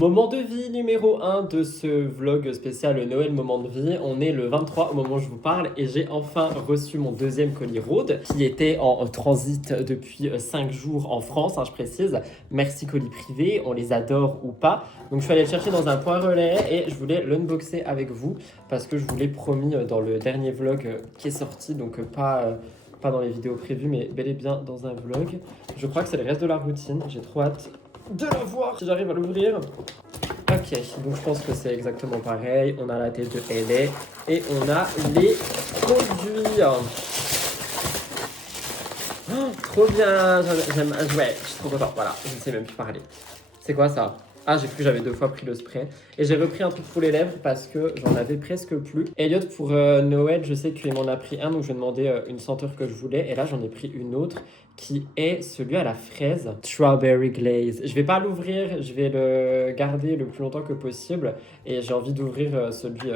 Moment de vie numéro 1 de ce vlog spécial Noël moment de vie. On est le 23 au moment où je vous parle et j'ai enfin reçu mon deuxième colis Rode qui était en transit depuis 5 jours en France, je précise. Merci colis privé, on les adore ou pas. Donc je suis allé le chercher dans un point relais et je voulais l'unboxer avec vous parce que je vous l'ai promis dans le dernier vlog qui est sorti, donc pas dans les vidéos prévues mais bel et bien dans un vlog. Je crois que c'est le reste de la routine, j'ai trop hâte de la voir si j'arrive à l'ouvrir. Ok, donc je pense que c'est exactement pareil. On a la tête de LA et on a les produits. Oh, trop bien, ouais, je suis trop content. Voilà, je ne sais même plus parler. C'est quoi ça? Ah, j'ai cru que j'avais 2 fois pris le spray. Et j'ai repris un truc pour les lèvres parce que j'en avais presque plus. Elliot, pour Noël, je sais qu'il m'en a pris un, donc je lui ai demandé une senteur que je voulais. Et là, j'en ai pris une autre qui est celui à la fraise. Strawberry Glaze. Je vais pas l'ouvrir, je vais le garder le plus longtemps que possible. Et j'ai envie d'ouvrir celui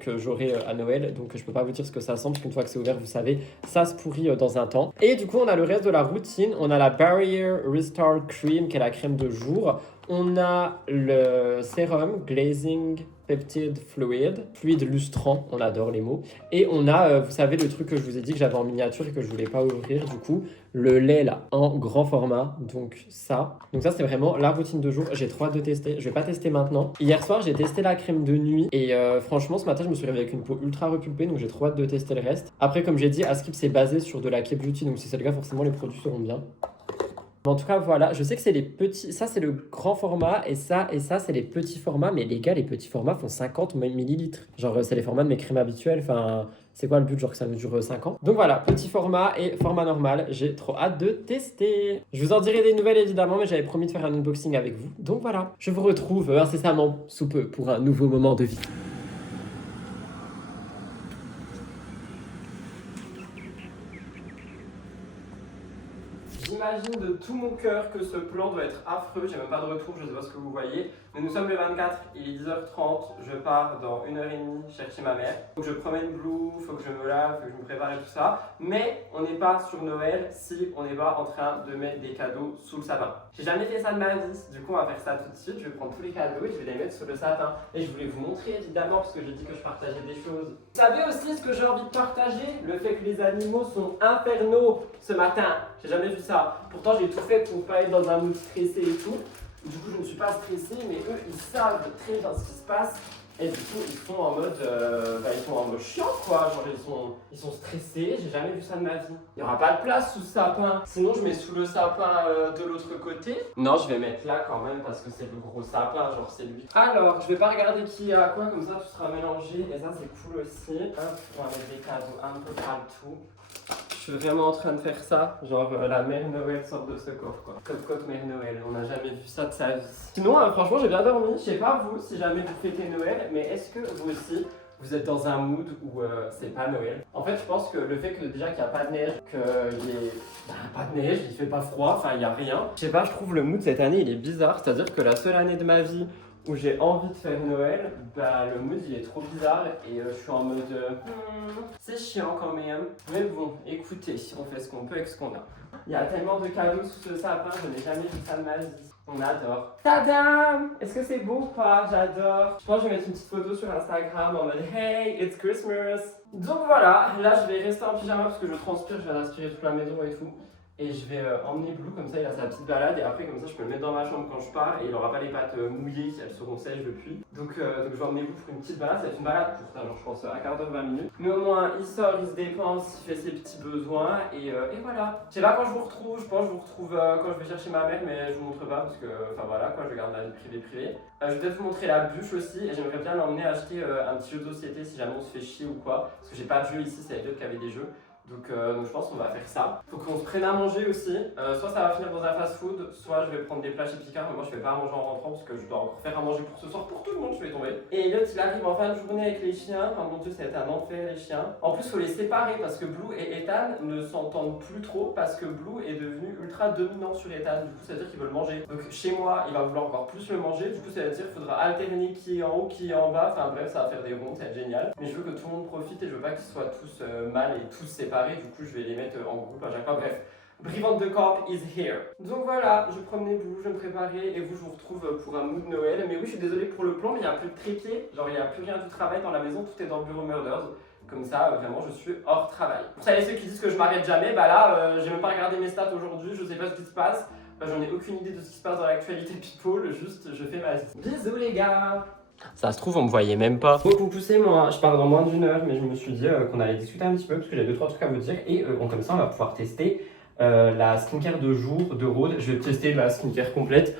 que j'aurai à Noël. Donc je peux pas vous dire ce que ça sent, parce qu'une fois que c'est ouvert, vous savez, ça se pourrit dans un temps. Et du coup, on a le reste de la routine. On a la Barrier Restart Cream, qui est la crème de jour. On a le sérum Glazing Peptide fluide lustrant, on adore les mots. Et on a, vous savez, le truc que je vous ai dit que j'avais en miniature et que je voulais pas ouvrir, du coup, le lait là, en grand format, donc ça. Donc ça, c'est vraiment la routine de jour, j'ai trop hâte de tester, je vais pas tester maintenant. Hier soir, j'ai testé la crème de nuit et franchement, ce matin, je me suis réveillé avec une peau ultra repulpée, donc j'ai trop hâte de tester le reste. Après, comme j'ai dit, Askip, c'est basé sur de la K-Beauty, donc si c'est le cas, forcément, les produits seront bien. En tout cas, voilà, je sais que c'est les petits, ça c'est le grand format et ça c'est les petits formats, mais les gars, les petits formats font 50 millilitres. Genre, c'est les formats de mes crèmes habituelles, enfin, c'est quoi le but? Genre que ça me dure 5 ans. Donc voilà, petit format et format normal, j'ai trop hâte de tester. Je vous en dirai des nouvelles évidemment, mais j'avais promis de faire un unboxing avec vous. Donc voilà, je vous retrouve incessamment sous peu pour un nouveau moment de vie. J'imagine de tout mon cœur que ce plan doit être affreux, j'ai même pas de retour, je sais pas ce que vous voyez. Mais nous sommes le 24, il est 10h30, je pars dans 1h30 chercher ma mère. Faut que je promène Blue, faut que je me lave, faut que je me prépare et tout ça. Mais on n'est pas sur Noël si on n'est pas en train de mettre des cadeaux sous le sapin. J'ai jamais fait ça de ma vie, du coup on va faire ça tout de suite. Je vais prendre tous les cadeaux et je vais les mettre sous le sapin. Et je voulais vous montrer évidemment, parce que j'ai dit que je partageais des choses. Vous savez aussi ce que j'ai envie de partager? Le fait que les animaux sont infernaux ce matin. J'ai jamais vu ça. Pourtant j'ai tout fait pour pas être dans un mood stressé et tout. Du coup je ne suis pas stressé, mais eux ils savent très bien ce qui se passe. Et du coup ils sont en mode chiant quoi, genre ils sont stressés, j'ai jamais vu ça de ma vie. Il n'y aura pas de place sous le sapin, sinon je mets sous le sapin de l'autre côté. Non, je vais mettre là quand même parce que c'est le gros sapin, genre c'est lui. Alors je vais pas regarder qui a quoi, comme ça tout sera mélangé et ça c'est cool aussi. Hop, on va mettre des cadeaux un peu partout. Je suis vraiment en train de faire ça, genre la mère Noël sort de ce coffre quoi. Côte mère Noël, on n'a jamais vu ça de sa vie. Sinon, franchement, j'ai bien dormi. Je sais pas vous, si jamais vous fêtez Noël, mais est-ce que vous aussi, vous êtes dans un mood où c'est pas Noël? En fait, je pense que le fait que déjà qu'il n'y a pas de neige, qu'il y ait pas de neige, il fait pas froid, enfin il y a rien. Je sais pas, je trouve le mood cette année il est bizarre, c'est-à-dire que la seule année de ma vie où j'ai envie de faire Noël, le mood il est trop bizarre et je suis en mode c'est chiant quand même. Mais bon, écoutez, on fait ce qu'on peut avec ce qu'on a. Il y a tellement de cadeaux sous ce sapin, je n'ai jamais vu ça de ma vie. On adore. Tadam! Est-ce que c'est beau ou pas? J'adore. Je pense que je vais mettre une petite photo sur Instagram en mode Hey, it's Christmas! Donc voilà, là je vais rester en pyjama parce que je transpire, je vais aspirer toute la maison et tout. Et je vais emmener Blue, comme ça il a sa petite balade et après comme ça je peux le mettre dans ma chambre quand je pars et il n'aura pas les pattes mouillées, elles seront sèches depuis. Donc je vais emmener Blue pour une petite balade, c'est une balade courte, genre je pense à quart d'heure, 20 minutes. Mais au moins il sort, il se dépense, il fait ses petits besoins et voilà. Je sais pas quand je vous retrouve, je pense que je vous retrouve quand je vais chercher ma mère mais je vous montre pas parce que enfin voilà quoi, je garde la vie privée. Je vais peut-être vous montrer la bûche aussi et j'aimerais bien l'emmener acheter un petit jeu de société si jamais on se fait chier ou quoi. Parce que j'ai pas de jeu ici, c'est les deux qui avaient des jeux. Donc je pense qu'on va faire ça. Faut qu'on se prenne à manger aussi. Soit ça va finir dans un fast-food, soit je vais prendre des plats chez Picard. Mais moi je vais pas à manger en rentrant parce que je dois encore faire à manger pour ce soir pour tout le monde. Je vais tomber. Et Elliot il arrive en fin de journée avec les chiens. Oh mon dieu, ça va être un enfer les chiens. En plus faut les séparer parce que Blue et Ethan ne s'entendent plus trop parce que Blue est devenu ultra dominant sur Ethan. Du coup ça veut dire qu'il veut le manger. Donc chez moi il va vouloir encore plus le manger. Du coup ça veut dire qu'il faudra alterner qui est en haut, qui est en bas. Enfin bref, ça va faire des rondes, ça va être génial. Mais je veux que tout le monde profite et je veux pas qu'ils soient tous mal et tous séparés. Du coup je vais les mettre en groupe à chaque fois. Bref, Brivante de Corp is here. Donc voilà, je promenais Blue, je me préparais et vous, je vous retrouve pour un mood Noël. Mais oui, je suis désolé pour le plan, mais il n'y a plus de trépied. Genre, il n'y a plus rien du travail dans la maison, tout est dans le bureau Murders. Comme ça, vraiment, je suis hors travail. Pour celles et ceux qui disent que je m'arrête jamais, bah là, j'ai même pas regardé mes stats aujourd'hui, je sais pas ce qui se passe. J'en ai aucune idée de ce qui se passe dans l'actualité people, juste je fais ma vie. Bisous les gars. Ça se trouve, on me voyait même pas. Beaucoup poussé, moi, je pars dans moins d'une heure, mais je me suis dit qu'on allait discuter un petit peu parce que j'ai 2-3 trucs à vous dire. Et bon, comme ça, on va pouvoir tester la skincare de jour de Rhode. Je vais tester la skincare complète.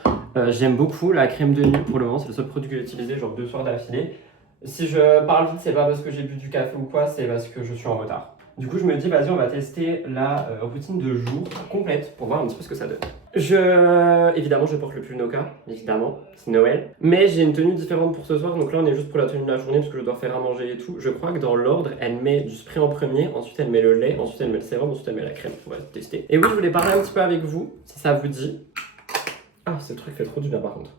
J'aime beaucoup la crème de nuit pour le moment, c'est le seul produit que j'ai utilisé, genre 2 soirs d'affilée. Si je parle vite, c'est pas parce que j'ai bu du café ou quoi, c'est parce que je suis en retard. Du coup, je me dis, vas-y, on va tester la routine de jour complète pour voir un petit peu ce que ça donne. Évidemment, je porte le pull Noka, évidemment, c'est Noël. Mais j'ai une tenue différente pour ce soir, donc là, on est juste pour la tenue de la journée parce que je dois faire à manger et tout. Je crois que dans l'ordre, elle met du spray en premier, ensuite elle met le lait, ensuite elle met le sérum, ensuite elle met la crème. On va tester. Et oui, je voulais parler un petit peu avec vous, si ça vous dit. Ah, ce truc fait trop du bien par contre.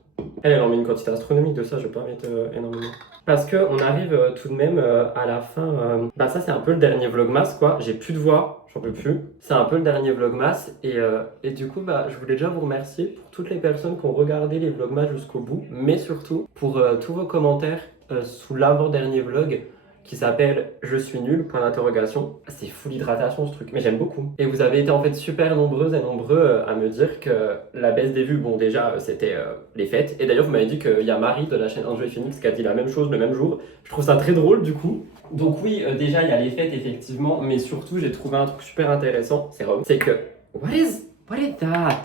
Elle en met une quantité astronomique de ça, je vais pas mettre énormément. Parce qu'on arrive tout de même à la fin. Bah, ça, c'est un peu le dernier vlogmas quoi. J'ai plus de voix, j'en peux plus. C'est un peu le dernier vlogmas. Et du coup, bah, je voulais déjà vous remercier pour toutes les personnes qui ont regardé les vlogmas jusqu'au bout. Mais surtout pour tous vos commentaires sous l'avant-dernier vlog qui s'appelle Je suis nul, point d'interrogation. C'est full hydratation ce truc, mais j'aime beaucoup. Et vous avez été en fait super nombreuses et nombreux à me dire que la baisse des vues, bon déjà c'était les fêtes. Et d'ailleurs vous m'avez dit qu'il y a Marie de la chaîne Enjoy Phoenix qui a dit la même chose le même jour. Je trouve ça très drôle du coup. Donc oui, déjà il y a les fêtes effectivement, mais surtout j'ai trouvé un truc super intéressant, c'est que What is that?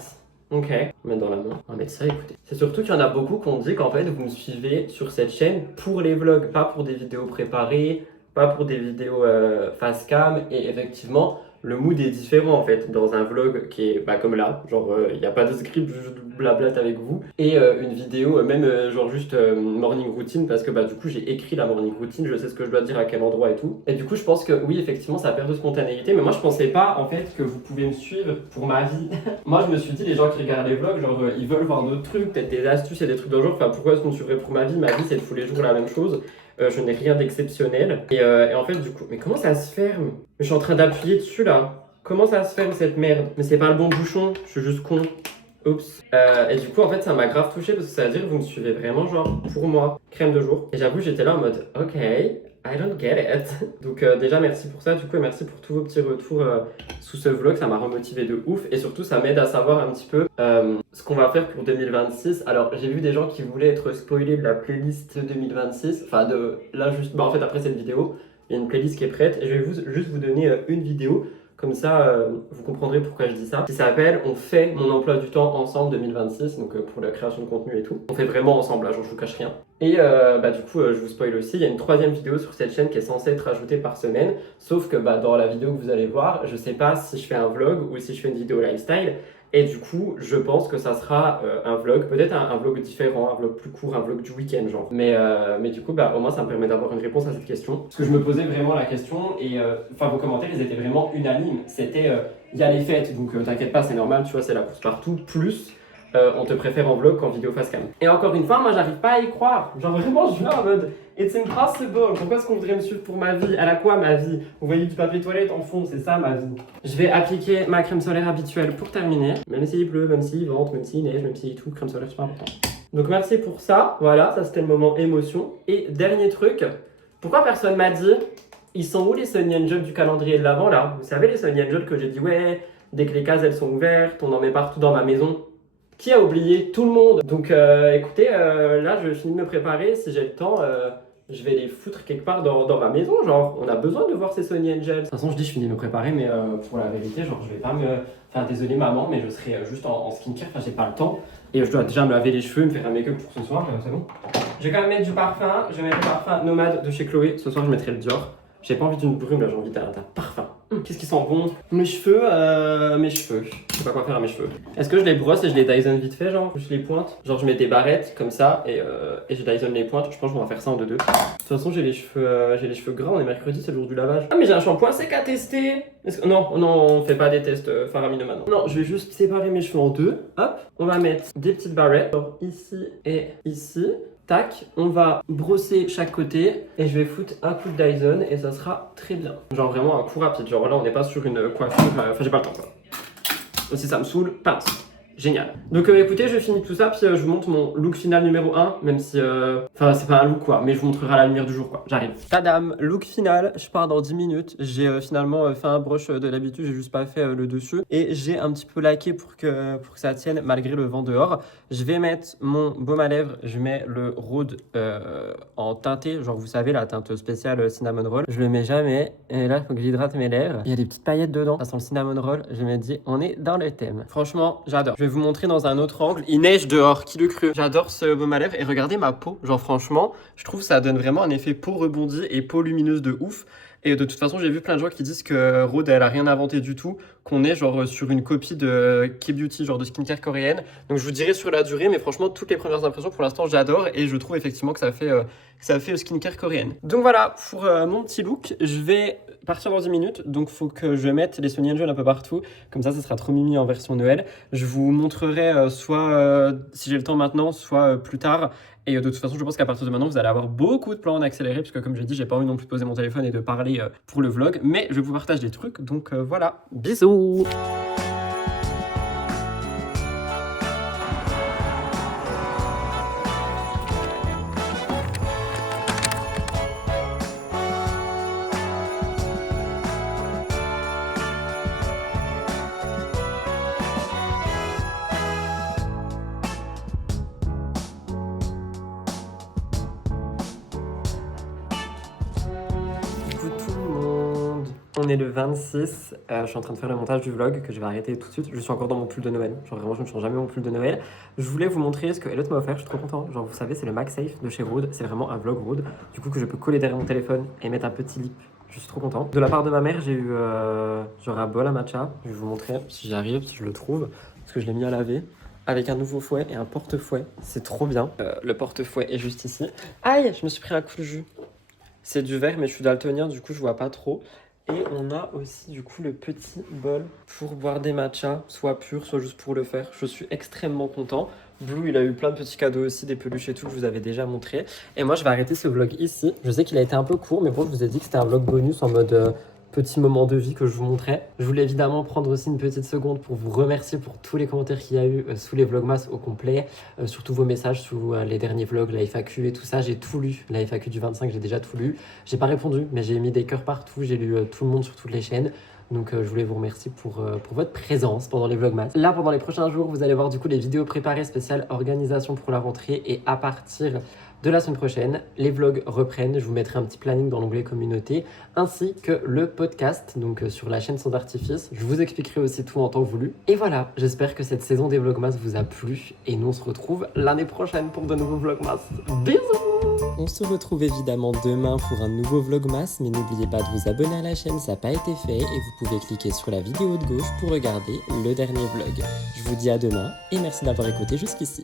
Ok, on va mettre dans la main, on va mettre ça, écoutez. C'est surtout qu'il y en a beaucoup qui ont dit qu'en fait vous me suivez sur cette chaîne pour les vlogs, pas pour des vidéos préparées, pas pour des vidéos face cam. Et effectivement, le mood est différent en fait dans un vlog qui est comme là, genre il n'y a pas de script, je blablate avec vous. Et une vidéo, même genre juste morning routine, parce que du coup j'ai écrit la morning routine, je sais ce que je dois dire à quel endroit et tout. Et du coup je pense que oui, effectivement ça perd de spontanéité, mais moi je pensais pas en fait que vous pouvez me suivre pour ma vie. Moi je me suis dit, les gens qui regardent les vlogs, genre ils veulent voir d'autres trucs, peut-être des astuces et des trucs de genre, enfin pourquoi est-ce qu'on me suivrait pour ma vie? Ma vie c'est de tous les jours la même chose. Je n'ai rien d'exceptionnel. Et en fait, du coup, mais comment ça se ferme? Je suis en train d'appuyer dessus là. Comment ça se ferme cette merde? Mais c'est pas le bon bouchon, je suis juste con. Oups. Et du coup, en fait, ça m'a grave touché parce que ça veut dire que vous me suivez vraiment, genre, pour moi, crème de jour. Et j'avoue, j'étais là en mode, ok, I don't get it. Donc, déjà, merci pour ça, du coup, et merci pour tous vos petits retours sous ce vlog. Ça m'a remotivé de ouf. Et surtout, ça m'aide à savoir un petit peu ce qu'on va faire pour 2026. Alors, j'ai vu des gens qui voulaient être spoilés de la playlist de 2026. Enfin, là, juste, en fait, après cette vidéo, il y a une playlist qui est prête. Et je vais juste vous donner une vidéo. Comme ça, vous comprendrez pourquoi je dis ça. Qui s'appelle On fait mon emploi du temps ensemble 2026, donc pour la création de contenu et tout. On fait vraiment ensemble, là, genre je vous cache rien. Et du coup, je vous spoil aussi, il y a une 3e vidéo sur cette chaîne qui est censée être ajoutée par semaine. Sauf que dans la vidéo que vous allez voir, je sais pas si je fais un vlog ou si je fais une vidéo lifestyle. Et du coup, je pense que ça sera un vlog, peut-être un vlog différent, un vlog plus court, un vlog du week-end genre. Mais du coup, au moins ça me permet d'avoir une réponse à cette question. Parce que je me posais vraiment la question et vos commentaires, ils étaient vraiment unanimes. C'était, il y a les fêtes, donc t'inquiète pas, c'est normal, tu vois, c'est la course partout. Plus, on te préfère en vlog qu'en vidéo face cam. Et encore une fois, moi j'arrive pas à y croire. Genre vraiment, je suis là en mode It's impossible. Pourquoi est-ce qu'on voudrait me suivre pour ma vie? Elle a quoi ma vie? Vous voyez du papier toilette en fond, c'est ça ma vie. Je vais appliquer ma crème solaire habituelle pour terminer. Même s'il pleut, même s'il vente, même s'il neige, même s'il tout, crème solaire super important. Donc merci pour ça. Voilà, ça c'était le moment émotion. Et dernier truc, pourquoi personne m'a dit ils sont où les Sunny Angels du calendrier de l'avant là? Vous savez les Sunny Angels que j'ai dit ouais, dès que les cases elles sont ouvertes, on en met partout dans ma maison. Qui a oublié? Tout le monde. Donc écoutez, là je finis de me préparer, si j'ai le temps, je vais les foutre quelque part dans ma maison, genre on a besoin de voir ces Sunny Angels. De toute façon je dis je finis de me préparer, mais pour la vérité, genre je vais pas me... Enfin désolé maman, mais je serai juste en skincare, enfin j'ai pas le temps. Et je dois déjà me laver les cheveux, me faire un make-up pour ce soir, c'est bon. Je vais quand même mettre du parfum, je vais mettre le parfum Nomade de chez Chloé, ce soir je mettrai le Dior. J'ai pas envie d'une brume là, j'ai envie d'un parfum. Qu'est-ce qui sent bon? Mes cheveux. Je sais pas quoi faire à mes cheveux. Est-ce que je les brosse et je les Dyson vite fait, genre je les pointe? Genre je mets des barrettes comme ça et je Dyson les pointes. Je pense qu'on va faire ça en 2-2. De toute façon j'ai les cheveux gras, on est mercredi, c'est le jour du lavage. Ah mais j'ai un shampoing sec à tester. Non, on fait pas des tests faramineux maintenant. Non, je vais juste séparer mes cheveux en deux. Hop, on va mettre des petites barrettes, genre ici et ici. Tac, on va brosser chaque côté et je vais foutre un coup de Dyson et ça sera très bien. Genre vraiment un coup rapide, genre là on n'est pas sur une coiffure, enfin j'ai pas le temps quoi. Si ça me saoule, pince. Génial. Donc écoutez, je finis tout ça, puis je vous montre mon look final numéro 1, même si... Enfin, c'est pas un look quoi, mais je vous montrerai à la lumière du jour quoi. J'arrive. Tadam, look final, je pars dans 10 minutes. J'ai finalement fait un brush de l'habitude, j'ai juste pas fait le dessus. Et j'ai un petit peu laqué pour que ça tienne malgré le vent dehors. Je vais mettre mon baume à lèvres, je mets le Rhode en teinté, genre vous savez la teinte spéciale cinnamon roll. Je le mets jamais, et là il faut que j'hydrate mes lèvres. Il y a des petites paillettes dedans, ça sent le cinnamon roll. Je me dis, on est dans le thème. Franchement, j'adore. Je vais vous montrer dans un autre angle. Il neige dehors, qui le crut. J'adore ce baume à lèvres et regardez ma peau. Genre franchement, je trouve que ça donne vraiment un effet peau rebondie et peau lumineuse de ouf. Et de toute façon, j'ai vu plein de gens qui disent que Rhode, elle a rien inventé du tout, qu'on est genre sur une copie de K-Beauty, genre de skincare coréenne. Donc je vous dirai sur la durée, mais franchement, toutes les premières impressions, pour l'instant, j'adore et je trouve effectivement que ça fait skincare coréenne. Donc voilà, pour mon petit look, je vais partir dans 10 minutes, donc faut que je mette les Sonny Angel un peu partout, comme ça sera trop mimi en version Noël. Je vous montrerai soit si j'ai le temps maintenant, soit plus tard. Et de toute façon, je pense qu'à partir de maintenant, vous allez avoir beaucoup de plans en accéléré, parce que comme j'ai dit, j'ai pas envie non plus de poser mon téléphone et de parler pour le vlog, mais je vous partage des trucs, donc voilà. Bisous! On est le 26, je suis en train de faire le montage du vlog que je vais arrêter tout de suite. Je suis encore dans mon pull de Noël, genre vraiment je ne change jamais mon pull de Noël. Je voulais vous montrer ce que Elliot m'a offert, je suis trop content. Genre vous savez c'est le MagSafe de chez Rhode, c'est vraiment un vlog Rhode. Du coup que je peux coller derrière mon téléphone et mettre un petit lip. Je suis trop content. De la part de ma mère j'ai eu genre un bol à matcha. Je vais vous montrer si j'y arrive, si je le trouve. Parce que je l'ai mis à laver. Avec un nouveau fouet et un porte-fouet, c'est trop bien. Le porte-fouet est juste ici. Aïe, je me suis pris un coup de jus. C'est du verre mais je suis daltonien du coup je vois pas trop. Et on a aussi du coup le petit bol pour boire des matchas, soit pur, soit juste pour le faire. Je suis extrêmement content. Blue, il a eu plein de petits cadeaux aussi, des peluches et tout que je vous avais déjà montré. Et moi, je vais arrêter ce vlog ici. Je sais qu'il a été un peu court, mais bon, je vous ai dit que c'était un vlog bonus en mode petit moment de vie que je vous montrais. Je voulais évidemment prendre aussi une petite seconde pour vous remercier pour tous les commentaires qu'il y a eu sous les vlogmas au complet, surtout vos messages sous les derniers vlogs, la FAQ et tout ça. J'ai tout lu. La FAQ du 25, j'ai déjà tout lu. J'ai pas répondu, mais j'ai mis des cœurs partout. J'ai lu tout le monde sur toutes les chaînes. Donc je voulais vous remercier pour votre présence pendant les vlogmas. Là, pendant les prochains jours, vous allez voir du coup les vidéos préparées spéciales organisation pour la rentrée. Et à partir de la semaine prochaine, les vlogs reprennent. Je vous mettrai un petit planning dans l'onglet communauté, ainsi que le podcast, donc sur la chaîne Sans Artifice. Je vous expliquerai aussi tout en temps voulu. Et voilà, j'espère que cette saison des vlogmas vous a plu. Et nous, on se retrouve l'année prochaine pour de nouveaux vlogmas. Bisous! On se retrouve évidemment demain pour un nouveau vlogmas, mais n'oubliez pas de vous abonner à la chaîne, ça n'a pas été fait, et vous pouvez cliquer sur la vidéo de gauche pour regarder le dernier vlog. Je vous dis à demain, et merci d'avoir écouté jusqu'ici.